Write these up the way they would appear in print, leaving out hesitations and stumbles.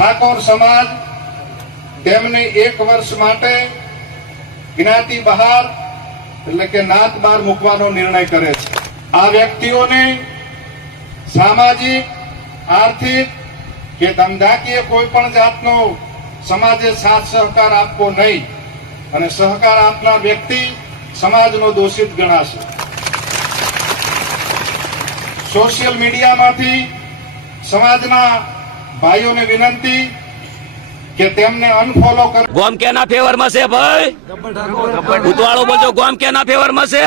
ઠાકોર સમાજ તેમને 1 વર્ષ માટે જ્ઞાતિ બહાર એટલે કે નાત બહાર મૂકવાનો નિર્ણય કરે છે। આ વ્યક્તિઓને સામાજિક, આર્થિક કે ધંધાકીય કોઈ પણ જાતનો સમાજે સાથ સહકાર આપવો નહીં અને સહકાર આપનાર વ્યક્તિ સમાજનો દોષિત ગણાશે। સોશિયલ મીડિયામાંથી સમાજના ભાઈઓને વિનંતી કે તેમને અનફોલો કરો। ગોમ કેના ફેવર માં છે ભાઈ? ઉતવાળો બોલજો, ગોમ કેના ફેવર માં છે?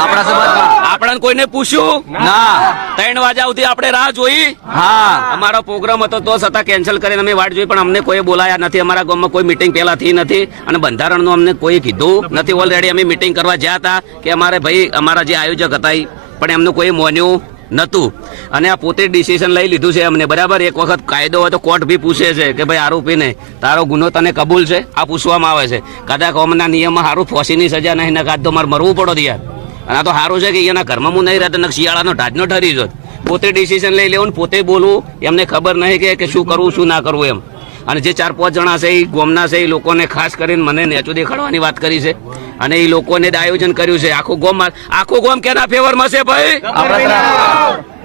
આપણા સમાજમાં। આપણને કોઈને પૂછ્યું ના? 3 વાગ્યા સુધી આપણે રાહ જોઈ। હા, અમારો પ્રોગ્રામ હતો તો છતાં કેન્સલ કરીને અમે વાટ જોઈ, પણ અમને કોઈ બોલાયા નથી। અમારા ગામમાં કોઈ મીટિંગ પહેલા થઈ નથી અને બંધારણનું અમને કોઈ કીધું નથી। ઓલરેડી અમે મીટિંગ કરવા ગયા હતા કે અમારે ભાઈ અમારા જે આયોજક હતા પણ એમનું કોઈ મોન્યું નતું અને આ પોતે ડિસિઝન લઈ લીધું છે અમને। બરાબર, એક વખત કાયદો હોય તો કોર્ટ બી પૂછે છે કે ભાઈ આરોપીને તારો ગુનો તને કબૂલ છે? આ પૂછવામાં આવે છે। કદાચ અમના નિયમમાં સારું ફોસીની સજા નહીં ને કાં તો મારે મરવું પડો યાર। અને આ તો સારું છે કે એના ઘરમાં હું નહીં રહેતો, શિયાળાનો ઢાજનો ઠરી જોત। પોતે ડિસિઝન લઈ લેવું, પોતે બોલવું, એમને ખબર નહીં કે શું કરવું શું ના કરવું એમ। અને જે 4-5 જણા છે એ ગોમના છે, એ લોકોને ખાસ કરીને મને નેચું દેખાડવાની વાત કરી છે અને એ લોકોને આયોજન કર્યું છે। આખું ગોમ કેના ફેવરમાં છે ભાઈ?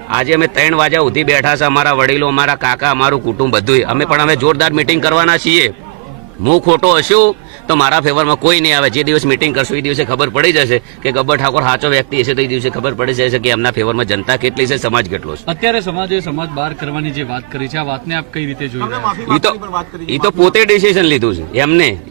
આજે અમે 3 વાગ્યા સુધી બેઠા છે, અમારા વડીલો, અમારા કાકા, અમારું કુટુંબ બધું। અમે પણ હવે જોરદાર મીટિંગ કરવાના છીએ। હું ખોટો હશું તો મારા ફેવરમાં કોઈ નહીં આવે। જે દિવસ મીટિંગ કરશું એ દિવસે ખબર પડી જશે કે ગબ્બર ઠાકોર સાચો વ્યક્તિ હશે તો એ દિવસે ખબર પડી જશે કે એમના ફેવરમાં જનતા કેટલી છે, સમાજ કેટલો છે। અત્યારે સમાજે સમાજ બહાર કરવાની જે વાત કરી છે, આ વાતને આપ કઈ રીતે જોઈ રહ્યા છો? એ તો પોતે ડિસિઝન લીધું છે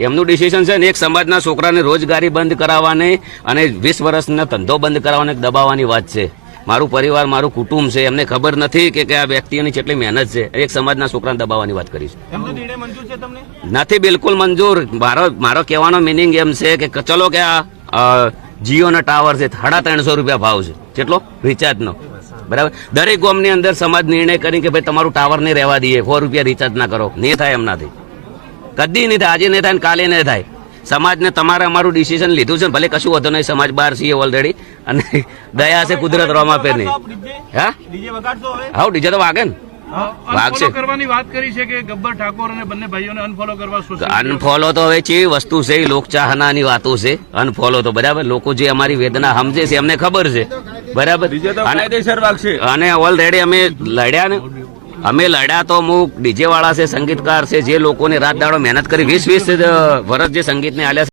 એમનું ડિસિઝન છે ને। એક સમાજના છોકરાને રોજગારી બંધ કરાવવાની અને 20 વર્ષનો ધંધો બંધ કરાવવાનો દબાવવાની વાત છે। મારું પરિવાર, મારું કુટુંબ છે, એમને ખબર નથી કે આ વ્યક્તિઓની કેટલી મહેનત છે। એક સમાજના છોકરાને દબાવવાની વાત કરી છે। નથી બિલકુલ મંજૂર। મારો કહેવાનો મિનિંગ એમ છે કે ચલો કે આ જીઓના ટાવર છે 350 રૂપિયા ભાવ છે, કેટલો રિચાર્જનો, બરાબર। દરેક ગામની અંદર સમાજ નિર્ણય કરી કે ભાઈ તમારું ટાવર નહીં રહેવા દઈએ, 100 રૂપિયા રિચાર્જ ના કરો। નહીં થાય એમનાથી, કદી નહીં થાય, આજે નહીં થાય ને કાલે નહીં થાય। સમાજને તમારે અમારું ડિસિઝન લીધું છે, ભલે કશું વધુ નહીં, સમાજ બહાર છીએ ઓલરેડી અને દયા છે કુદરત રોમા પે નહીં। હા, ડીજે તો વાગે ને, વાગશે। કરવાની વાત કરી છે કે ગબ્બર ઠાકોર અને બંને ભાઈઓને અનફોલો કરવા। અનફોલો તો હવે કેવી વસ્તુ છે, એ લોકચાહનાની વાતો છે। અનફોલો તો બરાબર, લોકો જે અમારી વેદના સમજે છે એમને ખબર છે, બરાબર। અને ઓલરેડી અમે લડ્યા ને, અમે લડ્યા તો અમુક ડીજે વાળા છે, સંગીતકાર છે, જે લોકોને રાત દાડો મહેનત કરી 20 વર્ષ જે સંગીતને આલ્યા